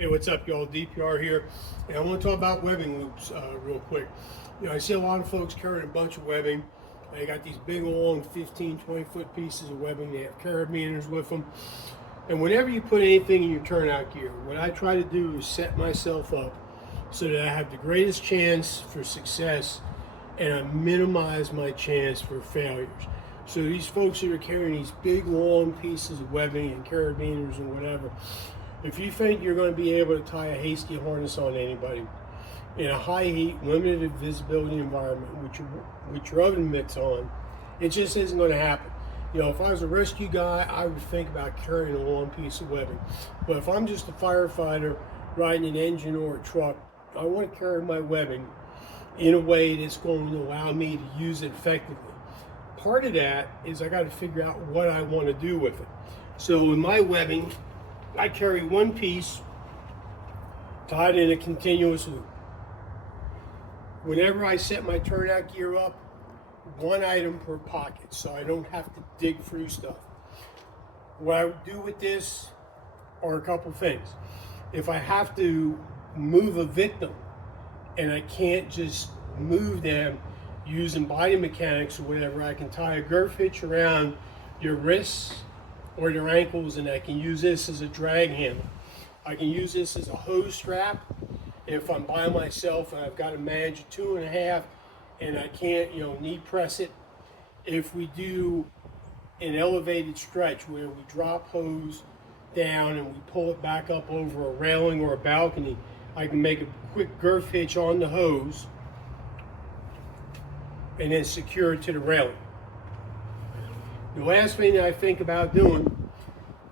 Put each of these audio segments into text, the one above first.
Hey, what's up, y'all? DPR here. And I want to talk about webbing loops real quick. I see a lot of folks carrying a bunch of webbing. They got these big, long 15, 20-foot pieces of webbing. They have carabiners with them. And whenever you put anything in your turnout gear, what I try to do is set myself up so that I have the greatest chance for success and I minimize my chance for failures. So these folks that are carrying these big, long pieces of webbing and carabiners and whatever, if you think you're going to be able to tie a hasty harness on anybody in a high heat, limited visibility environment with your oven mitts on, it just isn't going to happen. If I was a rescue guy, I would think about carrying a long piece of webbing. But if I'm just a firefighter riding an engine or a truck, I want to carry my webbing in a way that's going to allow me to use it effectively. Part of that is I got to figure out what I want to do with it. So in my webbing, I carry one piece tied in a continuous loop. Whenever I set my turnout gear up, one item per pocket, so I don't have to dig through stuff. What I would do with this are a couple things. If I have to move a victim and I can't just move them using body mechanics or whatever, I can tie a girth hitch around your wrists or their ankles, and I can use this as a drag handle. I can use this as a hose strap if I'm by myself and I've got to manage a 2.5 and I can't, knee press it. If we do an elevated stretch where we drop hose down and we pull it back up over a railing or a balcony, I can make a quick girth hitch on the hose and then secure it to the railing. The last thing that I think about doing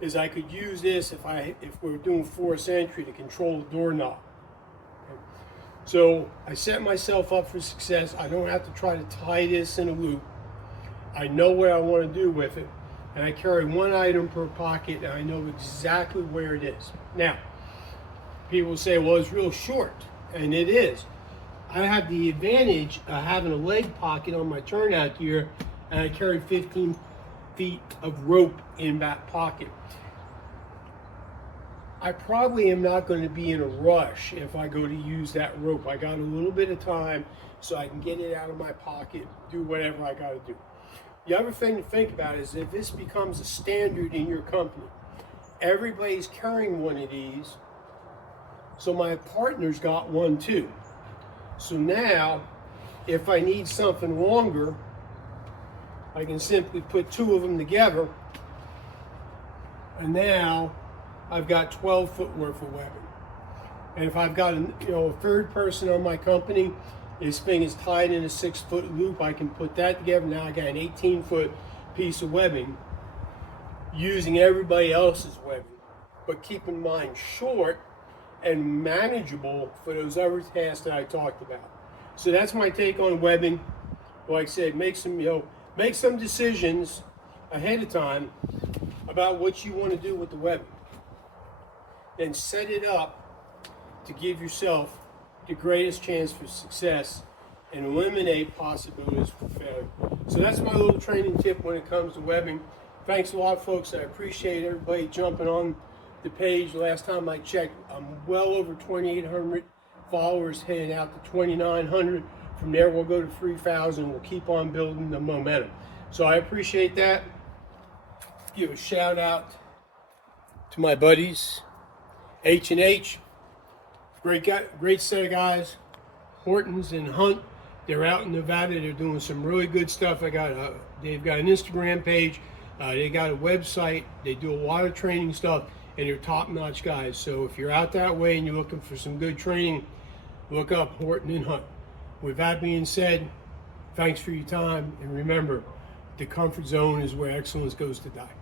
is I could use this if we're doing force entry to control the doorknob. Okay. So I set myself up for success. I don't have to try to tie this in a loop. I know what I want to do with it, and I carry one item per pocket, and I know exactly where it is. Now, people say, well, it's real short, and it is. I have the advantage of having a leg pocket on my turnout gear, and I carry 15 feet of rope in that pocket. I probably am not going to be in a rush if I go to use that rope. I got a little bit of time so I can get it out of my pocket, do whatever I got to do. The other thing to think about is if this becomes a standard in your company, everybody's carrying one of these, so my partner's got one too. So now, if I need something longer, I can simply put two of them together, and now I've got 12 foot worth of webbing. And if I've got a third person on my company, this thing is tied in a 6-foot loop, I can put that together. Now I got an 18-foot piece of webbing using everybody else's webbing, but keep in mind short and manageable for those other tasks that I talked about. So that's my take on webbing. Like I said, make some decisions ahead of time about what you want to do with the webbing. Then set it up to give yourself the greatest chance for success and eliminate possibilities for failure. So that's my little training tip when it comes to webbing. Thanks a lot, folks. I appreciate everybody jumping on the page. Last time I checked, I'm well over 2,800 followers, heading out to 2,900. From there, we'll go to 3,000. We'll keep on building the momentum. So I appreciate that. Give a shout out to my buddies, H&H. Great set of guys. Hortons and Hunt. They're out in Nevada. They're doing some really good stuff. They've got an Instagram page. They got a website. They do a lot of training stuff, and they're top-notch guys. So if you're out that way and you're looking for some good training, look up Horton and Hunt. With that being said, thanks for your time, and remember, the comfort zone is where excellence goes to die.